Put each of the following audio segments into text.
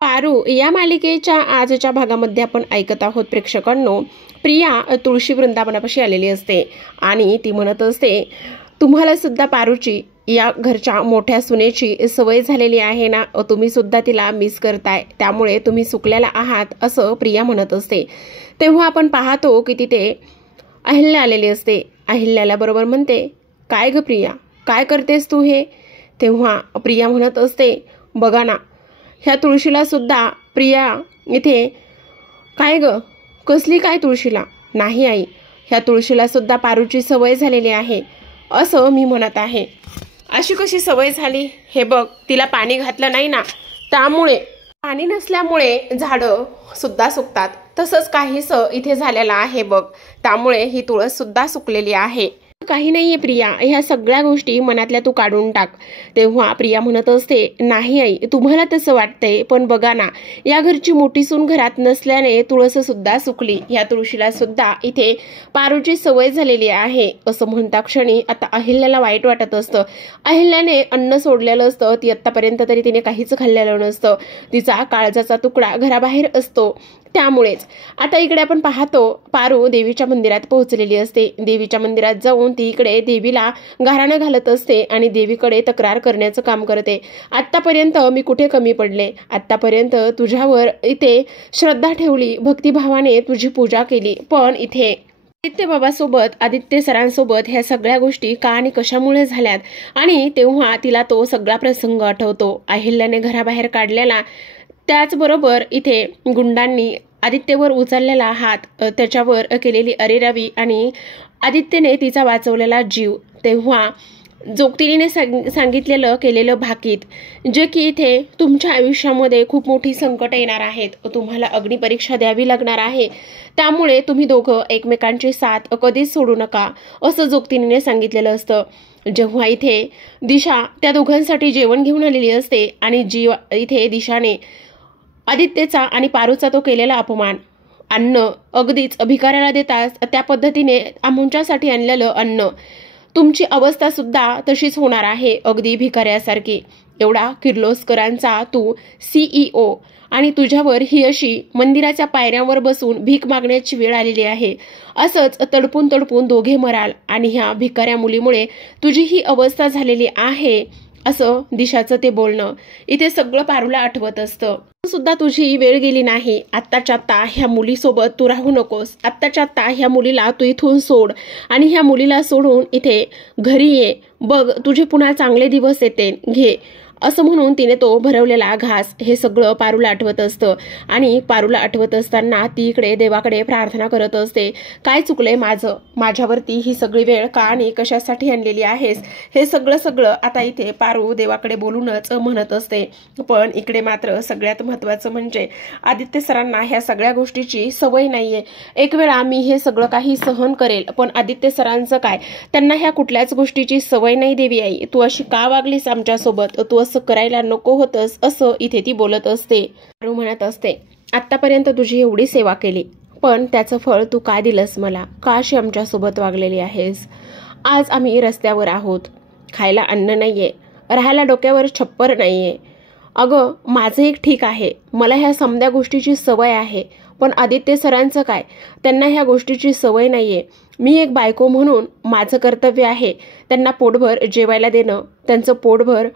पारू या मालिकेच्या आजच्या भागामध्ये आपण ऐकत आहोत प्रेक्षकांनो, प्रिया तुळशी वृंदावनापाशी आलेली असते आणि ती म्हणत असते, तुम्हाला सुद्धा पारूची या घरच्या मोठ्या सुनेची सवय झालेली आहे ना, तुम्ही सुद्धा तिला मिस करताय, त्यामुळे तुम्ही सुकलेला आहात असं प्रिया म्हणत असते। तेव्हा आपण पाहतो की तिथे अहिल्या आलेली असते। अहिल्याला बरोबर म्हणते, काय ग प्रिया, काय करतेस तू हे? तेव्हा प्रिया म्हणत असते, बघा ना, ह्या तुळशीला सुद्धा प्रिया इथे काय ग, कसली काय तुळशीला? नाही आई, ह्या तुळशीला सुद्धा पारूची सवय झालेली आहे असं मी म्हणत आहे। अशी कशी सवय झाली? हे बघ, तिला पाणी घातलं नाही ना, त्यामुळे पाणी नसल्यामुळे झाडं सुद्धा सुकतात, तसंच काहीसं इथे झालेलं आहे बघ, त्यामुळे ही तुळस सुद्धा सुकलेली आहे। काही नाहीये प्रिया, ह्या सगळ्या गोष्टी मनातल्या तू काढून टाक। तेव्हा प्रिया म्हणत असते, नाही आई, तुम्हाला तसं वाटतंय, पण बघा ना, या घरची मोठी सून घरात नसल्याने तुळस सुद्धा सुकली, या तुळशीला सुद्धा इथे पारूची सवय झालेली आहे असं म्हणता क्षणी आता अहिल्याला वाईट वाटत असतं। अहिल्याने अन्न सोडलेलं असतं, ती आतापर्यंत तरी तिने काहीच खाल्लेलं नसतं, तिचा काळजाचा तुकडा घराबाहेर असतो, त्यामुळेच आता इकडे आपण पाहतो पारू देवीच्या मंदिरात पोहोचलेली असते। देवीच्या मंदिरात जाऊन ती इकडे देवीला गाराणं घालत असते आणि देवीकडे तक्रार करण्याचं काम करते। आतापर्यंत मी कुठे कमी पडले? आतापर्यंत तुझ्यावर इथे श्रद्धा ठेवली, भक्तिभावाने तुझी पूजा केली, पण इथे आदित्य बाबासोबत, आदित्य सरांसोबत ह्या सगळ्या गोष्टी का आणि कशामुळे झाल्यात? आणि तेव्हा तिला तो सगळा प्रसंग आठवतो, अहिल्याने घराबाहेर काढलेला, त्याचबरोबर इथे गुंडांनी आदित्यवर उचललेला हात, त्याच्यावर केलेली अरेरावी आणि आदित्यने तिचा वाचवलेला जीव, तेव्हा जोगतिनीने सांगितलेलं केलेलं भाकीत, जे की इथे तुमच्या आयुष्यामध्ये खूप मोठी संकट येणार आहेत, तुम्हाला अग्निपरीक्षा द्यावी लागणार आहे, त्यामुळे तुम्ही दोघं एकमेकांची साथ कधीच सोडू नका असं जोगतिनीने सांगितलेलं असतं। जेव्हा इथे दिशा त्या दोघांसाठी जेवण घेऊन आलेली असते आणि इथे दिशाने आदित्यचा आणि पारूचा तो केलेला अपमान, अन्न अगदीच भिकाऱ्याला देतात त्या पद्धतीने आमच्यासाठी आणलेलं अन्न, तुमची अवस्था सुद्धा तशीच होणार आहे, अगदी भिकाऱ्यासारखी, एवढा किर्लोस्करांचा तू CEO आणि तुझ्यावर ही अशी मंदिराच्या पायऱ्यांवर बसून भीक मागण्याची वेळ आलेली आहे, असंच तडपून तडपून दोघे मराल आणि ह्या भिकाऱ्या मुलीमुळे तुझी ही अवस्था झालेली आहे असं दिशाचं ते बोलणं इथे सगळं पारूला आठवत असतं। सुद्धा तुझी वेळ गेली नाही, आत्ताच्या आत्ता ह्या मुलीसोबत तू राहू नकोस, आत्ताच्या आत्ता ह्या मुलीला तू इथून सोड आणि ह्या मुलीला सोडून इथे घरी ये, बघ तुझे पुन्हा चांगले दिवस येते, घे असं म्हणून तिने तो भरवलेला घास हे सगळं पारूला आठवत असतं। आणि पारूला आठवत असताना ती इकडे देवाकडे प्रार्थना करत असते, काय चुकलंय माझं, माझ्यावरती ही सगळी वेळ का आणि कशासाठी आणलेली आहेस, हे सगळं आता इथे पारू देवाकडे बोलूनच म्हणत असते। पण इकडे मात्र सगळ्यात महत्वाचं म्हणजे आदित्य सरांना ह्या सगळ्या गोष्टीची सवय नाहीये। एक वेळा मी हे सगळं काही सहन करेल, पण आदित्य सरांचं काय, त्यांना ह्या कुठल्याच गोष्टीची सवय नाही देवी आई, तू अशी का वागलीस आमच्यासोबत, तू असं करायला नको होतंस असं इथे ती बोलत असते। पारू म्हणत असते, आतापर्यंत तुझी एवढी सेवा केली, पण त्याचं फळ तू काय दिलंस मला, का अशी आमच्यासोबत वागलेली आहेस? आज आम्ही रस्त्यावर आहोत, खायला अन्न नाहीये, राहायला डोक्यावर छप्पर नाहीये। अगं माझं एक ठीक आहे, मला ह्या समद्या गोष्टीची सवय आहे, पण आदित्य सरांचं काय, त्यांना ह्या गोष्टीची सवय नाहीये। मी एक बायको म्हणून माझं कर्तव्य आहे त्यांना पोटभर जेवायला देणं, त्यांचं पोटभर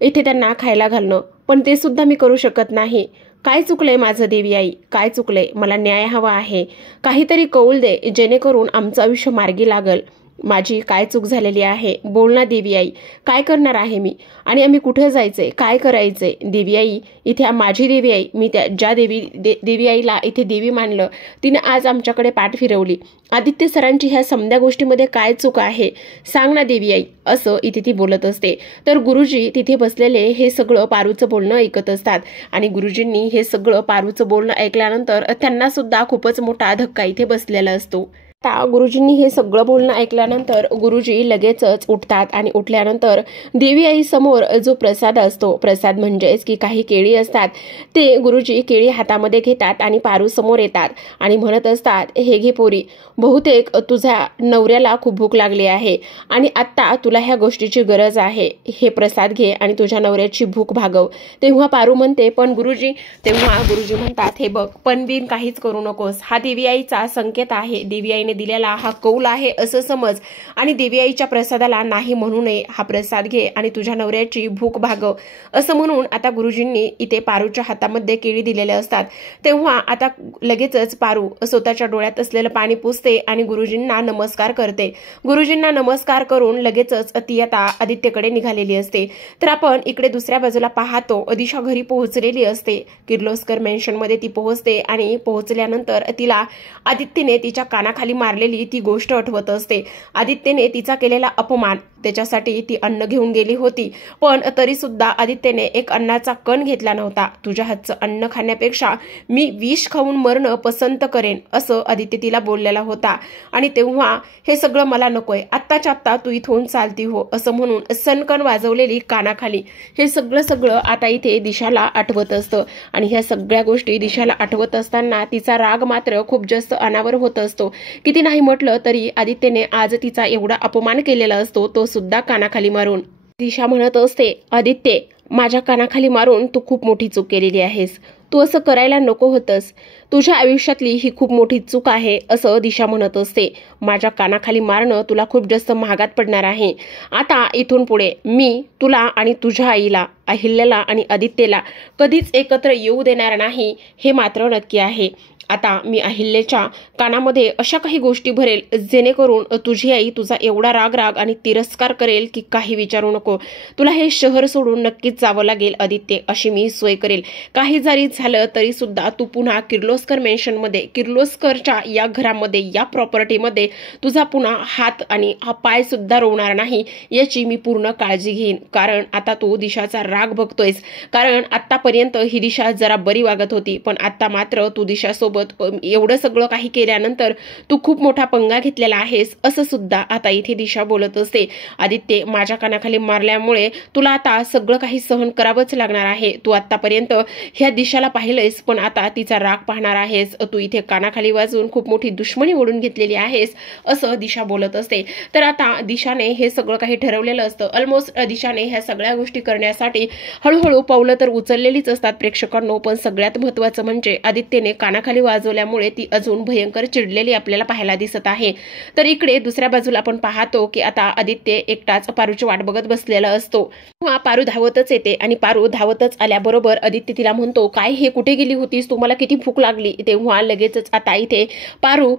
इथे त्यांना खायला घालणं, पण ते सुद्धा मी करू शकत नाही। काय चुकलंय माझं देवी आई, काय चुकलंय? मला न्याय हवा आहे, काहीतरी कौल दे जेणेकरून आमचं आयुष्य मार्गी लागल, माझी काय चूक झालेली आहे, बोल ना देवी आई, काय करणार आहे मी आणि आम्ही कुठे जायचंय, काय करायचंय? देवी आई, इथे माझी देवी आई, मी ज्या देवी आईला इथे देवी मानलं, तिने आज आमच्याकडे पाठ फिरवली, आदित्य सरांची ह्या समद्या गोष्टीमध्ये काय चूक आहे, सांग ना देवी आई असं इथे ती बोलत असते। तर गुरुजी तिथे बसलेले हे सगळं पारूचं बोलणं ऐकत असतात आणि गुरुजींनी हे सगळं पारूचं बोलणं ऐकल्यानंतर त्यांना सुद्धा खूपच मोठा धक्का इथे बसलेला असतो। आता गुरुजींनी हे सगळं बोलणं ऐकल्यानंतर गुरुजी लगेचच उठतात आणि उठल्यानंतर देवी आई समोर जो प्रसाद असतो, प्रसाद म्हणजेच की काही केळी असतात, ते गुरुजी केळी हातामध्ये घेतात आणि पारू समोर येतात आणि म्हणत असतात, हे घे पोरी, बहुतेक तुझ्या नवऱ्याला खूप भूक लागली आहे आणि आत्ता तुला ह्या गोष्टीची गरज आहे, हे प्रसाद घे आणि तुझ्या नवऱ्याची भूक भागव. तेव्हा पारू म्हणते, पण गुरुजी, तेव्हा गुरुजी म्हणतात, हे बघ, पण बिन काहीच करू नकोस, हा देवी आईचा संकेत आहे, देवी आईने दिलेला हा कौल आहे असं समज आणि देवी आईच्या प्रसादाला नाही म्हणू नये, हा प्रसाद घे आणि तुझ्या नवऱ्याची भूक भागव असं म्हणून आता गुरुजींनी इथे पारूच्या हातामध्ये केळी दिलेले असतात. तेव्हा आता लगेचच पारू स्वतःच्या डोळ्यात असलेलं पाणी पुसते आणि गुरुजींना नमस्कार करते. गुरुजींना नमस्कार करून लगेचच ती आता आदित्यकडे निघालेली असते. तर आपण इकडे दुसऱ्या बाजूला पाहतो, दिशा घरी पोहोचलेली असते. किर्लोस्कर मेन्शन मध्ये ती पोहोचते आणि पोहोचल्यानंतर तिला आदित्यने तिच्या कानाखाली मारलेली ती गोष्ट आठवत असते. आदित्यने तिचा केलेला अपमान, त्याच्यासाठी ती अन्न घेऊन गेली होती, पण तरी सुद्धा आदित्यने एक अन्नाचा कण घेतला नव्हता. तुझ्या हातचं अन्न खाण्यापेक्षा मी विष खाऊन मरणं पसंत करेन असं आदित्य तिला बोललेला होता. आणि तेव्हा हे सगळं मला नकोय, आत्ताच्या आत्ता तू इथून चालती हो असं म्हणून सनकण वाजवलेली कानाखाली हे सगळं आता इथे दिशाला आठवत असतं. आणि ह्या सगळ्या गोष्टी दिशाला आठवत असताना तिचा राग मात्र खूप जास्त अनावर होत असतो. किती नाही म्हटलं तरी आदित्यने आज तिचा एवढा अपमान केलेला असतो, तो सुद्धा कानाखाली मारून. दिशा म्हणत असते, आदित्य, माझ्या कानाखाली मारून तू खूप मोठी चूक केलेली आहेस, तू असं करायला नको होतंस, तुझ्या आयुष्यातली ही खूप मोठी चूक आहे असं दिशा म्हणत असते. माझ्या कानाखाली मारणं तुला खूप जास्त महागात पडणार आहे. आता इथून पुढे मी तुला आणि तुझ्या आईला, अहिल्याला आणि आदित्यला कधीच एकत्र येऊ देणार नाही, हे मात्र नक्की आहे. आता मी अहिल्याच्या कानामध्ये अशा काही गोष्टी भरेल जेणेकरून तुझी आई तुझा एवढा राग आणि तिरस्कार करेल की काही विचारू नको. तुला हे शहर सोडून नक्कीच जावं लागेल आदित्य, अशी मी सोय करेल. काही जरी झालं तरी सुद्धा तू पुन्हा किर्लोस्कर मेन्शनमध्ये, किर्लोस्करच्या या घरामध्ये, या प्रॉपर्टीमध्ये तुझा पुन्हा हात आणि हा पाय सुद्धा रोवणार नाही, याची मी पूर्ण काळजी घेईन. कारण आता तू दिशाचा राग बघतोयस, कारण आतापर्यंत ही दिशा जरा बरी वागत होती, पण आता मात्र तू दिशासोबत एवढं सगळं काही केल्यानंतर तू खूप मोठा पंगा घेतलेला आहेस असं सुद्धा आता इथे दिशा बोलत असते. आदित्य, माझ्या कानाखाली मारल्यामुळे तुला आता सगळं काही सहन करावंच लागणार आहे. तू आतापर्यंत ह्या दिशाला पाहिलंयस, पण आता तिचा राग पाहणार आहेस. तू इथे कानाखाली वाजून खूप मोठी दुश्मनी ओढून घेतलेली आहेस असं दिशा बोलत असते. तर आता दिशाने हे सगळं काही ठरवलेलं असतं. ऑलमोस्ट दिशाने ह्या सगळ्या गोष्टी करण्यासाठी हळूहळू पावलं तर उचललेलीच असतात प्रेक्षकांनो. पण सगळ्यात महत्वाचं म्हणजे आदित्यने कानाखाली वाजवल्यामुळे ती अजून भयंकर चिडलेली आपल्याला पाहायला दिसत आहे. तर इकडे दुसऱ्या बाजूला आपण पाहतो की आता आदित्य एकटाच पारूची वाट बघत बसलेला असतो. तेव्हा पारू धावतच येते आणि पारू धावतच आल्याबरोबर आदित्य तिला म्हणतो, काय हे, कुठे गेली होतीस, तुम्हाला किती भूक लागली. तेव्हा लगेचच आता इथे पारू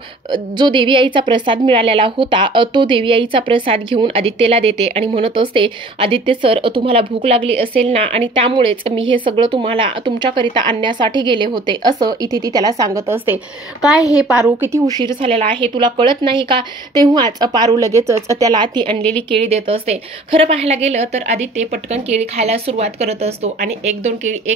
जो देवी आईचा प्रसाद मिळालेला होता तो देवी आईचा प्रसाद घेऊन आदित्यला देते आणि म्हणत असते, आदित्य सर, तुम्हाला भूक लागली असेल ना, आणि त्यामुळेच मी हे सगळं तुम्हाला तुमच्याकरिता आणण्यासाठी गेले होते असं इथे ती त्याला सांगत असते. काय हे पारू, किती उशीर झालेला आहे, तुला कळत नाही का. तेव्हाच पारू लगेचच त्याला ती आणलेली केळी देत असते. खरं पाहायला गेलं तर आदित्य पटकन केळी खायला सुरुवात करत असतो आणि एक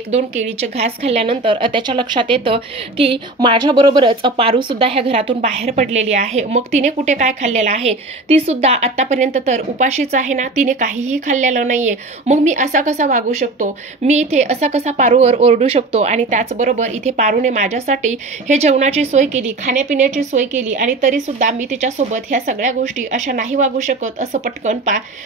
दोन केळीचे घास खाल्ल्यानंतर त्याच्या लक्षात येतं की माझ्याबरोबरच पारू सुद्धा ह्या घरातून बाहेर पडलेली आहे. मग तिने कुठे काय खाल्लेलं आहे, ती सुद्धा आतापर्यंत तर उपाशीच आहे ना, तिने काहीही खाल्लेलं नाहीये. मग मी असा कसा वागू शकतो, मी इथे असा कसा पारूवर ओरडू शकतो. आणि त्याचबरोबर इथे पारूने माझ्यासाठी हे जेवणाची सोय केली, खाण्यापिण्याची सोय केली, आणि तरी सुद्धा मी तिच्यासोबत ह्या सगळ्या गोष्टी अशा नाही वागू शकत असं पटकन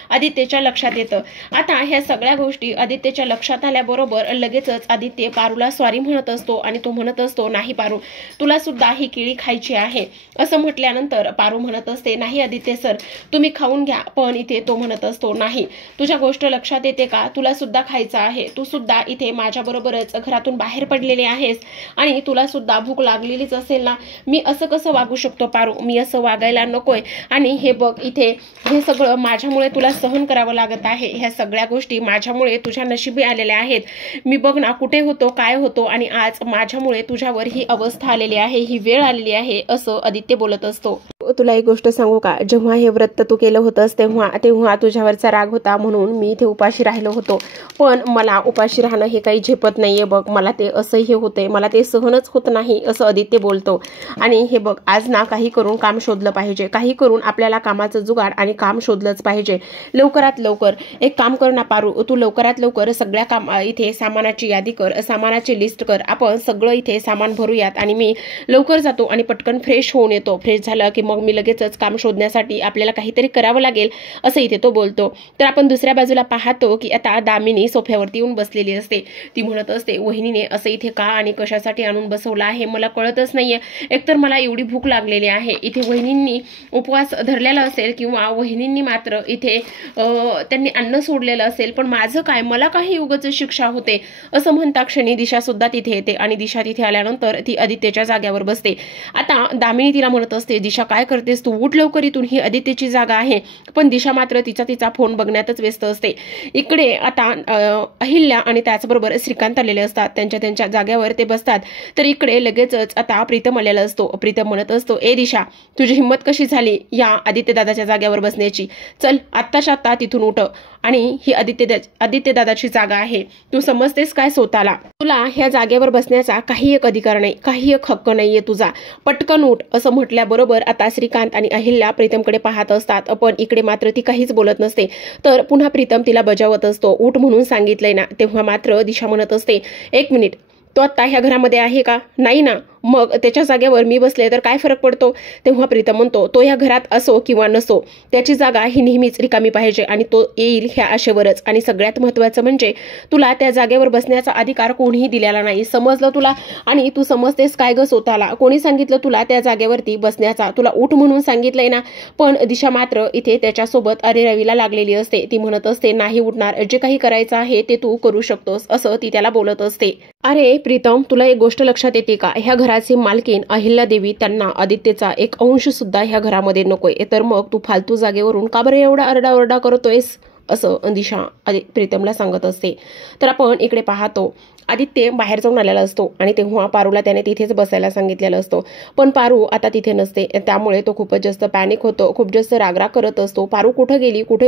आदित्यच्या लक्षात येतं. आता ह्या सगळ्या गोष्टी आदित्यच्या लक्षात आल्याबरोबर लगेचच आदित्य पारूला सॉरी म्हणत असतो आणि तो म्हणत असतो, नाही पारू, तुला सुद्धा ही केळी खायची आहे असं म्हटल्यानंतर पारू म्हणत असते, नाही आदित्य सर, तुम्ही खाऊन घ्या. पण इथे तो म्हणत असतो, नाही, तुझ्या गोष्ट लक्षात येते का, तुला सुद्धा खायचं आहे, तू सुद्धा इथे माझ्याबरोबरच घरातून बाहेर पडलेले आहेस आणि तुला सुद्धा भूक लागलेलीच असेल ना. मी असं कसं वागू शकतो पारू, मी असं वागायला नकोय. आणि हे बघ, इथे हे सगळं माझ्यामुळे तुला सहन करावं लागत आहे, ह्या सगळ्या गोष्टी माझ्यामुळे तुझ्या नशिबी आलेल्या आहेत. मी बघ ना कुठे होतो, काय होतो, आणि आज माझ्यामुळे तुझ्यावर ही अवस्था आलेली आहे, ही वेळ आलेली आहे असं आदित्य बोलत असतो. तुला एक गोष्ट सांगू का, जेव्हा हे व्रत तू केलं होतंस तेव्हा तुझ्यावरचा राग होता म्हणून मी इथे उपाशी राहिलो होतो, पण मला उपाशी राहणं हे काही झेपत नाहीये बघ, मला ते असह्य होते, मला ते सहनच होत नाही असं आदित्य बोलतो. आणि हे बघ, आज ना काही करून काम शोधलं पाहिजे, काही करून आपल्याला कामाचं जुगाड आणि काम शोधलंच पाहिजे. लवकरात लवकर एक काम कर ना पारू, तू लवकरात लवकर सगळ्या इथे सामानाची यादी कर, सामानाची लिस्ट कर, आपण सगळं इथे सामान भरूयात आणि मी लवकर जातो आणि पटकन फ्रेश होऊन येतो. फ्रेश झालं की मग मी लगेचच काम शोधण्यासाठी आपल्याला काहीतरी करावं लागेल असं इथे तो बोलतो. तर आपण दुसऱ्या बाजूला पाहतो की आता दामिनी सोफ्यावरती येऊन बसलेली असते. ती म्हणत असते, वहिनीने असं इथे का आणि कशासाठी आणून बसवलं आहे मला कळतच नाहीये. एकतर मला एवढी भूक लागलेली आहे, इथे वहिनींनी उपवास धरलेला असेल किंवा वहिनींनी मात्र इथे त्यांनी अन्न सोडलेलं असेल, पण माझं काय, मला काही उगाच शिक्षा होते असं म्हणता क्षणी दिशा सुद्धा तिथे येते. आणि दिशा तिथे आल्यानंतर ती आदित्यच्या जाग्यावर बसते. आता दामिनी तिला म्हणत असते, दिशा काय करतेस तू, उठ लवकर इथून, ही आदित्यची जागा आहे. पण दिशा मात्र तिचा फोन बघण्यातच व्यस्त असते. इकडे आता अहिल्या आणि त्याचबरोबर श्रीकांत आलेले असतात, त्यांच्या जाग्यावर ते बसतात. तर इकडे लगेचच आता प्रीतम आलेला असतो. प्रीतम म्हणत असतो, ए दिशा, तुझी हिंमत कशी झाली या आदित्य दादाच्या जाग्यावर बसण्याची, चल आत्ताच्या आत्ता तिथून उठ, आणि ही आदित्य दादाची जागा आहे, तू समजतेस काय स्वतःला, तुला ह्या जागेवर बसण्याचा काही एक अधिकार नाही, काही एक हक्क नाहीये तुझा, पटकन उठ असं म्हटल्याबरोबर आता श्रीकांत आणि अहिल्या प्रीतमकडे पाहत असतात. पण इकडे मात्र ती काहीच बोलत नसते. तर पुन्हा प्रीतम तिला बजावत असतो, उठ म्हणून सांगितलंय ना. तेव्हा मात्र दिशा म्हणत असते, एक मिनिट, तो आत्ता ह्या घरामध्ये आहे का, नाही ना, मग त्याच्या जागेवर मी बसले तर काय फरक पडतो. तेव्हा प्रीतम म्हणतो, तो या घरात असो किंवा नसो, त्याची जागा ही नेहमीच रिकामी पाहिजे आणि तो येईल ह्या आशेवरच. आणि सगळ्यात महत्वाचं म्हणजे तुला त्या जागेवर बसण्याचा अधिकार कोणीही दिलेला नाही, समजलं तुला. आणि तू समजतेस काय ग स्वतःला, कोणी सांगितलं तुला त्या जागेवरती बसण्याचा, तुला उठ म्हणून सांगितलंय ना. पण दिशा मात्र इथे त्याच्यासोबत अरे रवीला लागलेली असते. ती म्हणत असते, नाही उठणार, जे काही करायचं आहे ते तू करू शकतोस असं ती त्याला बोलत असते. अरे प्रीतम, तुला एक गोष्ट लक्षात येते का, ह्या घराची मालकीन अहिल्या देवी, त्यांना आदित्यचा एक अंश सुद्धा ह्या घरामध्ये नकोय, तर मग तू फालतू जागेवरून का बरं एवढा आरडाओरडा करतोयस असं दिशा प्रीतमला सांगत असते. तर आपण इकडे पाहतो, आदित्य बाहेर जाऊन आलेला असतो आणि तेव्हा पारूला त्याने तिथेच बसायला सांगितलेलं असतो. पण पारू आता तिथे नसते, त्यामुळे तो खूपच जास्त पॅनिक होतो, खूप जास्त रागराग करत असतो. पारू कुठे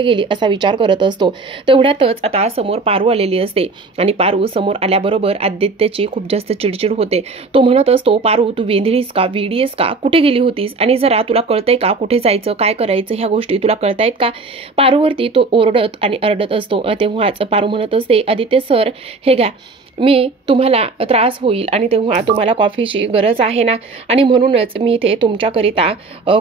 गेली असा विचार करत असतो. तेवढ्यातच आता समोर पारू आलेली असते आणि पारू समोर आल्याबरोबर आदित्यची खूप जास्त चिडचिड होते. तो म्हणत असतो, पारू तू वेंधळीस का, वेडीस का, कुठे गेली होतीस, आणि जरा तुला कळतंय का कुठे जायचं, काय करायचं, ह्या गोष्टी तुला कळतायत का. पारूवरती तो ओरडत आणि अरडत असतो. तेव्हाच पारू म्हणत असते, आदित्य सर हे घ्या, मी तुम्हाला त्रास होईल आणि तेव्हा तुम्हाला कॉफीची गरज आहे ना, आणि म्हणूनच मी इथे तुमच्याकरिता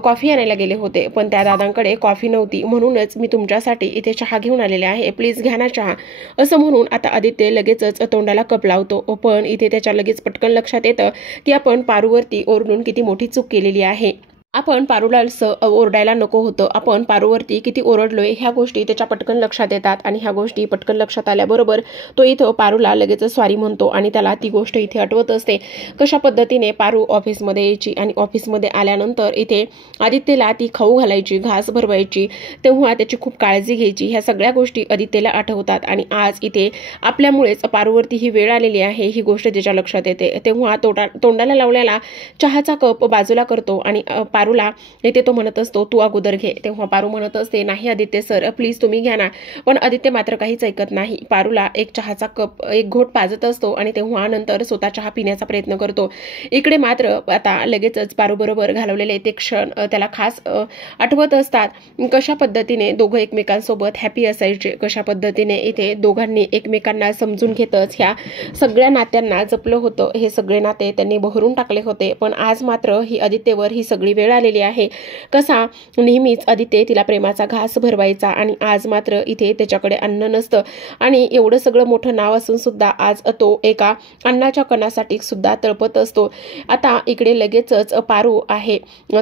कॉफी आणायला गेले होते, पण त्या दादांकडे कॉफी नव्हती, म्हणूनच मी तुमच्यासाठी इथे चहा घेऊन आलेले आहे, प्लीज घ्या ना चहा असं म्हणून आता आदित्य लगेचच तोंडाला कप लावतो. पण इथे त्याच्या लगेच पटकन लक्षात येतं की आपण पारूवरती ओरडून किती मोठी चूक केलेली आहे. आपण पारूला ओरडायला नको होतं, आपण पारूवरती किती ओरडलोय ह्या गोष्टी त्याच्या पटकन लक्षात येतात. आणि ह्या गोष्टी पटकन लक्षात आल्याबरोबर तो इथं पारूला लगेच सॉरी म्हणतो आणि त्याला ती गोष्ट इथे आठवत असते, कशा पद्धतीने पारू ऑफिसमध्ये यायची आणि ऑफिसमध्ये आल्यानंतर इथे आदित्यला ती खाऊ घालायची, घास भरवायची, तेव्हा त्याची खूप काळजी घ्यायची. ह्या सगळ्या गोष्टी आदित्यला आठवतात आणि आज इथे आपल्यामुळेच पारूवरती ही वेळ आलेली आहे ही गोष्ट त्याच्या लक्षात येते. तेव्हा तोंडाला लावलेला चहाचा कप बाजूला करतो आणि पारूला इथे तो म्हणत असतो, तू अगोदर घे. तेव्हा पारू म्हणत असते, नाही आदित्य सर प्लीज तुम्ही घ्या ना. पण आदित्य मात्र काहीच ऐकत नाही. पारूला एक चहाचा कप एक घोट पाजत असतो आणि तेव्हा नंतर स्वतः चहा पिण्याचा प्रयत्न करतो. इकडे मात्र आता लगेचच पारू बरोबर घालवलेले ते क्षण त्याला खास आठवत असतात. कशा पद्धतीने दोघं एकमेकांसोबत हॅपी असायचे, कशा पद्धतीने इथे दोघांनी एकमेकांना समजून घेतच ह्या सगळ्या नात्यांना जपलं होतं. हे सगळे नाते त्यांनी बहरून टाकले होते. पण आज मात्र ही आदित्यवर ही सगळी वेळ आलेली आहे. कसा नेहमीच आदित्य तिला प्रेमाचा घास भरवायचा आणि आज मात्र इथे त्याच्याकडे अन्न नसतं आणि एवढं सगळं मोठं नाव असून सुद्धा आज तो एका अन्नाच्या कणासाठी सुद्धा तळपत असतो. आता इकडे लगेचच पारू आहे,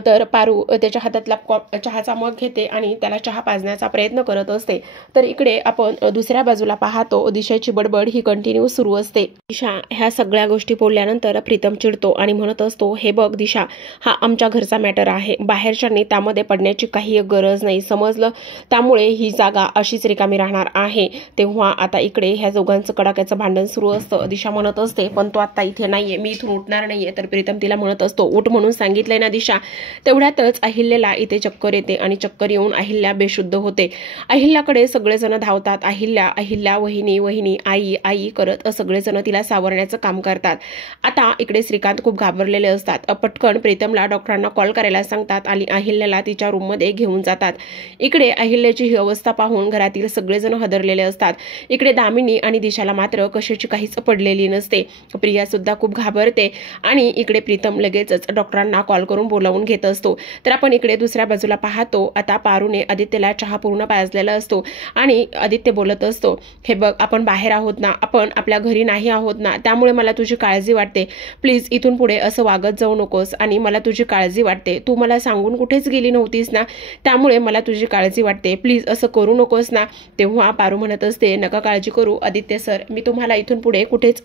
तर पारू त्याच्या हातातला चहाचा मग घेते आणि त्याला चहा पाजण्याचा प्रयत्न करत असते. तर इकडे आपण दुसऱ्या बाजूला पाहतो, दिशाची बडबड ही कंटिन्यू सुरू असते. दिशा ह्या सगळ्या गोष्टी बोलल्यानंतर प्रीतम चिडतो आणि म्हणत असतो, हे बघ दिशा, हा आमच्या घरचा मॅटर मॅटर आहे, बाहेरच्यांनी त्यामध्ये पडण्याची काही गरज नाही, समजलं. त्यामुळे ही जागा अशीच रिकामी राहणार आहे. तेव्हा आता इकडे ह्या दोघांचं कडाक्याचं भांडण सुरू असतं. दिशा म्हणत असते पण तो आता इथे नाहीये, मी इथून उठणार नाहीये. तर प्रीतम तिला म्हणत असतो उठ म्हणून सांगितलंय ना दिशा. तेवढ्यातच अहिल्याला इथे चक्कर येते आणि चक्कर येऊन अहिल्या बेशुद्ध होते. अहिल्याकडे सगळेजण धावतात. अहिल्या अहिल्या वहिनी वहिनी आई आई करत सगळेजण तिला सावरण्याचं काम करतात. आता इकडे श्रीकांत खूप घाबरलेले असतात. पटकन प्रीतमला डॉक्टरांना कॉल करायला सांगतात आणि अहिल्याला तिच्या रूममध्ये घेऊन जातात. इकडे अहिल्याची ही अवस्था पाहून घरातील सगळेजण हदरलेले असतात. इकडे दामिनी आणि दिशाला मात्र कशाची काहीच पडलेली नसते. प्रिया सुद्धा खूप घाबरते आणि इकडे प्रीतम लगेचच डॉक्टरांना कॉल करून बोलावून घेत असतो. तर आपण इकडे दुसऱ्या बाजूला पाहतो. आता पारूने आदित्यला चहा पूर्ण पाजलेला असतो आणि आदित्य बोलत असतो हे बघ आपण बाहेर आहोत ना, आपण आपल्या घरी नाही आहोत ना, त्यामुळे मला तुझी काळजी वाटते. प्लीज इथून पुढे असं वागत जाऊ नकोस आणि मला तुझी काळजी वाटते. तू मला सांगून कुठेच गेली नव्हतीस ना, त्यामुळे मला तुझी काळजी वाटते. प्लीज असं करू नकोस ना. तेव्हा पारू म्हणत असते नका काळजी करू आदित्य सर, मी तुम्हाला इथून पुढे कुठेच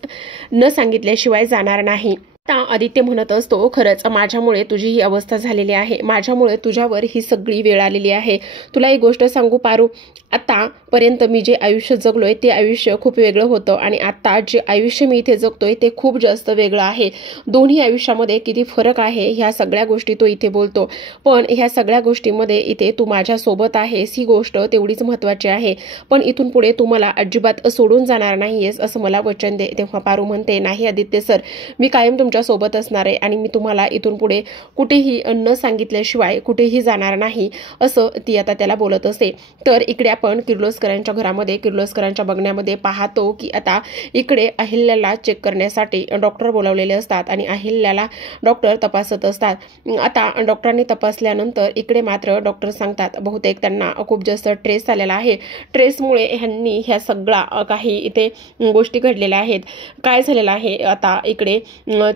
न सांगितल्याशिवाय जाणार नाही. आता आदित्य म्हणत असतो खरंच माझ्यामुळे तुझी ही अवस्था झालेली आहे, माझ्यामुळे तुझ्यावर ही सगळी वेळ आलेली आहे. तुला एक गोष्ट सांगू पारू, आतापर्यंत मी जे आयुष्य जगलोय ते आयुष्य खूप वेगळं होतं आणि आता जे आयुष्य मी इथे जगतोय ते खूप जास्त वेगळं आहे. दोन्ही आयुष्यामध्ये किती फरक आहे ह्या सगळ्या गोष्टी तो इथे बोलतो. पण ह्या सगळ्या गोष्टींमध्ये इथे तू माझ्यासोबत आहेस ही गोष्ट तेवढीच महत्त्वाची आहे. पण इथून पुढे तू मला अजिबात सोडून जाणार नाहीयेस असं मला वचन दे. तेव्हा पारू म्हणते नाही आदित्य सर, मी कायम सोबत असणार आहे आणि मी तुम्हाला इथून पुढे कुठेही न सांगितल्याशिवाय कुठेही जाणार नाही असं ती आता त्याला बोलत असते. तर इकडे आपण किर्लोस्करांच्या घरामध्ये किर्लोस्करांच्या बघण्यामध्ये पाहतो की आता इकडे अहिल्याला चेक करण्यासाठी डॉक्टर बोलावलेले असतात आणि अहिल्याला डॉक्टर तपासत असतात. आता डॉक्टरांनी तपासल्यानंतर इकडे मात्र डॉक्टर सांगतात बहुतेक त्यांना खूप जास्त ट्रेस आलेला आहे. ट्रेसमुळे ह्यांनी ह्या सगळा काही इथे गोष्टी घडलेल्या आहेत. काय झालेलं आहे आता इकडे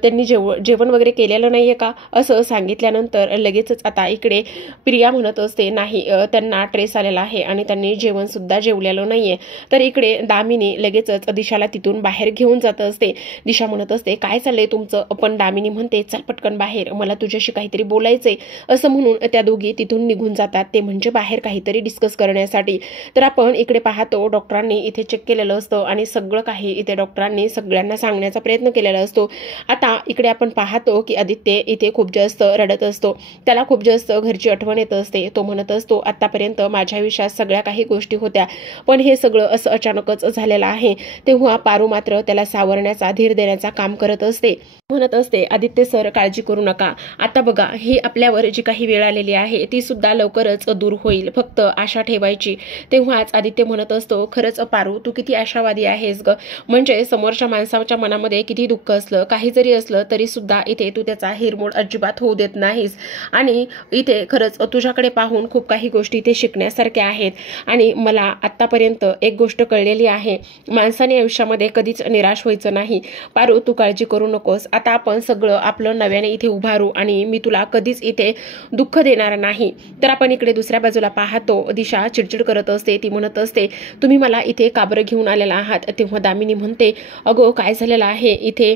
त्यांनी जेवण वगैरे केलेलं नाहीये का असं सांगितल्यानंतर लगेचच आता इकडे प्रिया म्हणत असते नाही त्यांना ट्रेस आलेला आहे आणि त्यांनी जेवण सुद्धा जेवलेलं नाहीये. तर इकडे दामिनी लगेचच दिशाला तिथून बाहेर घेऊन जात असते. दिशा म्हणत असते काय चाललंय तुमचं. पण दामिनी म्हणते चल पटकन बाहेर, मला तुझ्याशी काहीतरी बोलायचंय असं म्हणून त्या दोघी तिथून निघून जातात. ते म्हणजे बाहेर काहीतरी डिस्कस करण्यासाठी. तर आपण इकडे पाहतो डॉक्टरांनी इथे चेक केलेलं असतं आणि सगळं काही इथे डॉक्टरांनी सगळ्यांना सांगण्याचा प्रयत्न केलेला असतो. आता इकडे आपण पाहतो की आदित्य इथे खूप जास्त रडत असतो. त्याला खूप जास्त घरची आठवण येत असते. तो म्हणत असतो आतापर्यंत माझ्या आयुष्यात सगळ्या काही गोष्टी होत्या पण हे सगळं असं अचानकच झालेलं आहे. तेव्हा पारू मात्र त्याला सावरण्याचा धीर देण्याचा काम करत असते. म्हणत असते आदित्य सर काळजी करू नका, आता बघा ही आपल्यावर जी काही वेळ आलेली आहे ती सुद्धा लवकरच दूर होईल, फक्त आशा ठेवायची. तेव्हाच आदित्य म्हणत असतो खरंच पारू तू किती आशावादी आहेस ग, म्हणजे समोरच्या माणसाच्या मनामध्ये किती दुःख असलं काही जरी असलं तरी सुद्धा इथे तू त्याचा हिरमोड अजिबात होऊ देत नाहीस आणि इथे खरंच तुझ्याकडे पाहून खूप काही गोष्टी इथे शिकण्यासारख्या आहेत. आणि मला आतापर्यंत एक गोष्ट कळलेली आहे, माणसाने आयुष्यामध्ये कधीच निराश व्हायचं नाही. पारू तू काळजी करू नकोस, आता आपण सगळं आपलं नव्याने इथे उभारू आणि मी तुला कधीच इथे दुःख देणार नाही. तर आपण इकडे दुसऱ्या बाजूला पाहतो दिशा चिडचिड करत असते. ती म्हणत असते तुम्ही मला इथे का बरं घेऊन आलेला आहात. तेव्हा दामिनी म्हणते अगो काय झालेलं आहे इथे.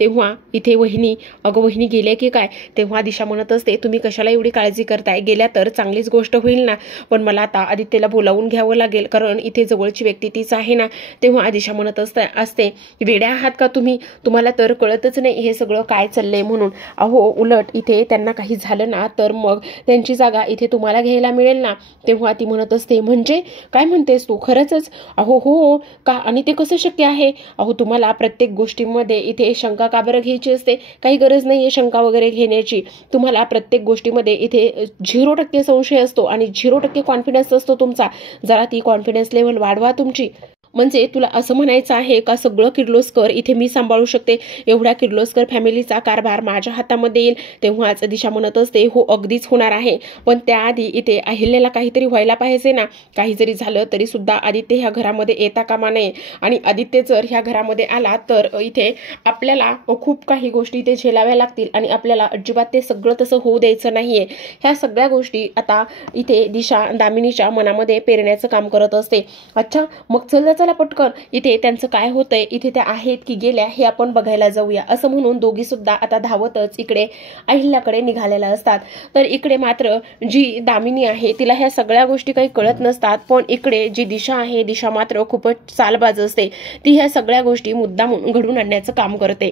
तेव्हा इथे वहिनी अगं वहिनी गेल्या की काय. तेव्हा दिशा म्हणत असते तुम्ही कशाला एवढी काळजी करताय, गेल्या तर चांगलीच गोष्ट होईल ना, पण मला आता आदित्यला बोलावून घ्यावं लागेल कारण इथे जवळची व्यक्ती तीच आहे ना. तेव्हा दिशा म्हणत असते वेड्या आहात का तुम्ही, तुम्हाला तर कळतच नाही हे सगळं काय चाललंय म्हणून. अहो उलट इथे त्यांना काही झालं ना तर मग त्यांची जागा इथे तुम्हाला घ्यायला मिळेल ना. तेव्हा ती म्हणत असते म्हणजे काय म्हणतेस तू, खरंच. अहो हो का, आणि ते कसं शक्य आहे. अहो तुम्हाला प्रत्येक गोष्टीमध्ये इथे शंका का बरं घ्यायची असते, काही गरज नाहीये शंका वगैरे घेण्याची. तुम्हाला प्रत्येक गोष्टीमध्ये इथे 0% संशय असतो आणि 0% कॉन्फिडन्स असतो तुमचा. जरा ती कॉन्फिडन्स लेव्हल वाढवा तुमची. म्हणजे तुला असं म्हणायचं आहे का सगळं किर्लोस्कर इथे मी सांभाळू शकते, एवढ्या किर्लोस्कर फॅमिलीचा कारभार माझ्या हातामध्ये येईल. तेव्हाच दिशा म्हणत असते हो अगदीच होणार आहे, पण त्याआधी इथे अहिल्याला काहीतरी व्हायला पाहिजे ना. काही जरी झालं तरी सुद्धा आदित्य ह्या घरामध्ये येता कामा नये आणि आदित्य जर ह्या घरामध्ये आला तर इथे आपल्याला खूप काही गोष्टी इथे झेलाव्या लागतील आणि आपल्याला अजिबात ते सगळं तसं होऊ द्यायचं नाहीये. ह्या सगळ्या गोष्टी आता इथे दिशा दामिनीच्या मनामध्ये पेरण्याचं काम करत असते. अच्छा मग चल चला पटकन इथे त्यांचं काय होतंय, इथे त्या आहेत की गेल्या हे आपण बघायला जाऊया, असं म्हणून दोघी सुद्धा आता धावतच इकडे अहिल्याकडे निघालेल्या असतात. तर इकडे मात्र जी दामिनी आहे तिला ह्या सगळ्या गोष्टी काही कळत नसतात, पण इकडे जी दिशा आहे, दिशा मात्र खूपच चालबाज असते. ती ह्या सगळ्या गोष्टी मुद्दामून घडून आणण्याचं काम करते.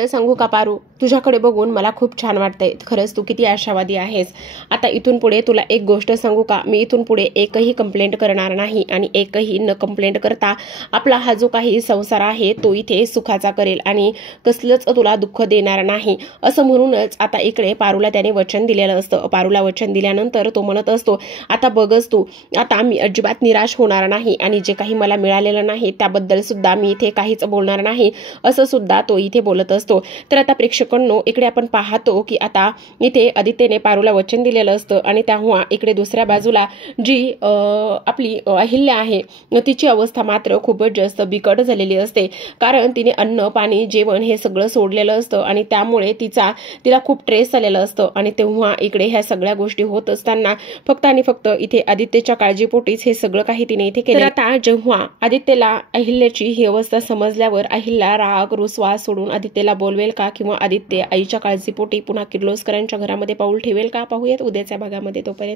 सांगू का पारू, तुझ्याकडे बघून मला खूप छान वाटतंय. खरंच तू किती आशावादी आहेस. आता इथून पुढे तुला एक गोष्ट सांगू का, मी इथून पुढे एकही कंप्लेंट करणार नाही आणि एकही न कंप्लेंट करता आपला हा जो काही संसार आहे तो इथे सुखाचा करेल आणि कसलंच तुला दुःख देणार नाही, असं म्हणूनच आता इकडे पारूला त्याने वचन दिलेलं असतं. पारूला वचन दिल्यानंतर तो म्हणत असतो, आता बघच तू, आता मी अजिबात निराश होणार नाही आणि जे काही मला मिळालेलं नाही त्याबद्दल सुद्धा मी इथे काहीच बोलणार नाही, असं सुद्धा तो इथे बोलत असतो. तर आता प्रेक्षकांनो, इकडे आपण पाहतो की आता इथे आदित्यने पारूला वचन दिलेलं असतं आणि तेव्हा इकडे दुसऱ्या बाजूला जी आपली अहिल्या आहे तिची अवस्था मात्र खूपच जास्त बिकट झालेली असते. कारण तिने अन्न पाणी जेवण हे सगळं सोडलेलं असतं आणि त्यामुळे तिला खूप ट्रेस आलेलं असतं. आणि तेव्हा इकडे ह्या सगळ्या गोष्टी होत असताना फक्त आणि फक्त इथे आदित्यच्या काळजीपोटीच हे सगळं काही तिने इथे केलं. आता जेव्हा आदित्यला अहिल्याची ही अवस्था समजल्यावर अहिल्या राग रुसवा सोडून आदित्यला बोलवेल का, किंवा आदित्य आईच्या काळजीपोटी पुन्हा किर्लोस्करांच्या घरामध्ये पाऊल ठेवेल का, पाहूयात उद्याच्या भागामध्ये. तोपर्यंत